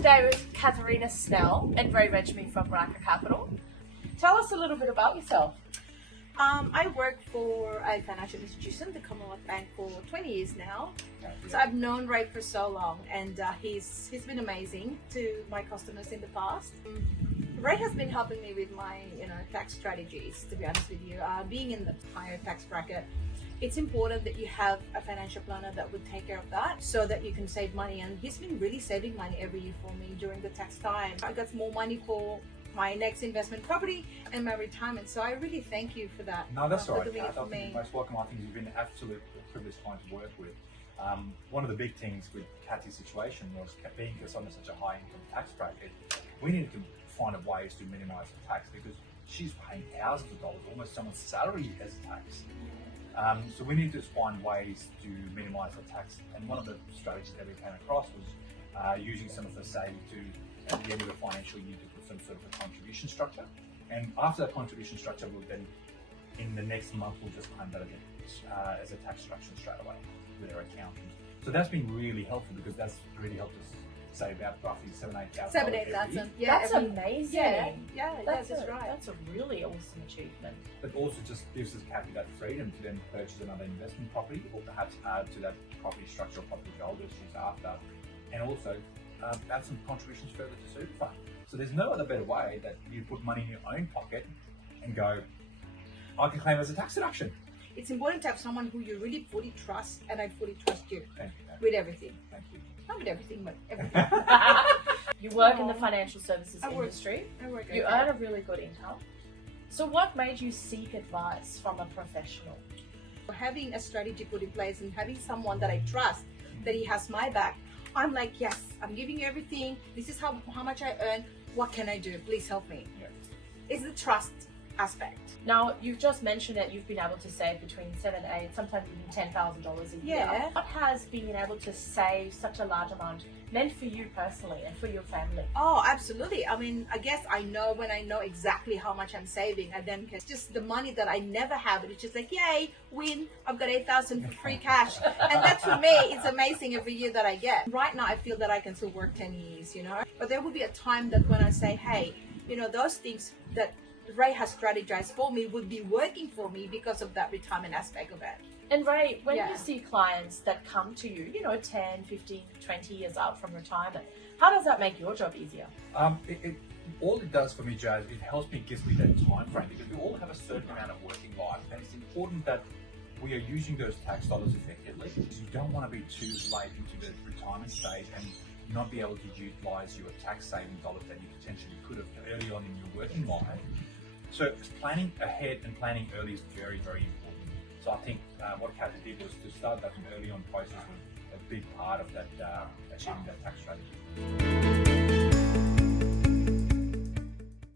today with Catherina and Ray Benjamin from Ryker Capital. Tell us a little bit about yourself. I work for a financial institution, the Commonwealth Bank, for 20 years now. So I've known Ray for so long, and he's been amazing to my customers in the past. Ray has been helping me with my tax strategies, to be honest with you. Being in the higher tax bracket, it's important that you have a financial planner that would take care of that so that you can save money. And he's been really saving money every year for me during the tax time. I got more money for my next investment property and my retirement. So I really thank you for that. No, that's all right. Doing it for me. You're most welcome. I think you've been an absolute privileged client to work with. One of the big things with Kathy's situation was being on such a high income tax bracket, we needed to find ways to minimise the tax because she's paying thousands of dollars, almost someone's salary as tax. So we needed to find ways to minimise the tax. And one of the strategies that we came across was using some of the savings to, at the end of the financial year, to put some sort of a contribution structure. And after that contribution structure, we'll then, in the next month, we'll just claim that as a tax deduction straight away with our accountant. So that's been really helpful because that's really helped us save about roughly $7,000-8,000. Yeah, That's amazing. That's right. That's a really awesome achievement. But also just gives us Kathy that freedom to then purchase another investment property or perhaps add to that property structure or property value she's after. And also add some contributions further to super fund. So there's no other better way that you put money in your own pocket and go, I can claim as a tax deduction. It's important to have someone who you really fully trust, and I fully trust you. Thank you. With everything. Thank you. Not with everything, but everything. You work in the financial services industry. You earn a really good income. So what made you seek advice from a professional? Having a strategy put in place and having someone that I trust, that he has my back, I'm like, yes, I'm giving you everything. This is how much I earn. What can I do? Please help me. Yeah. It's the trust aspect. Now, you've just mentioned that you've been able to save between $7,000, $8,000, sometimes even $10,000 a year. Yeah. What has being able to save such a large amount meant for you personally and for your family? Oh, absolutely. I mean, I guess I know when I know exactly how much I'm saving, I then can just the money that I never have. It's just like, yay, win! I've got $8,000 for free cash, and that for me, it's amazing every year that I get. Right now, I feel that I can still work 10 years, But there will be a time that when I say, hey, those things that Ray has strategized for me would be working for me because of that retirement aspect of it. And Ray, when you see clients that come to you, 10, 15, 20 years out from retirement, how does that make your job easier? All it does for me, Jazz, it helps me, gives me that time frame because we all have a certain amount of working life, and it's important that we are using those tax dollars effectively. You don't want to be too late into the retirement stage and not be able to utilize your tax saving dollars that you potentially could have early on in your working life. So planning ahead and planning early is very, very important. So I think what Kathy did was to start that from early on process was a big part of that achieving that tax strategy.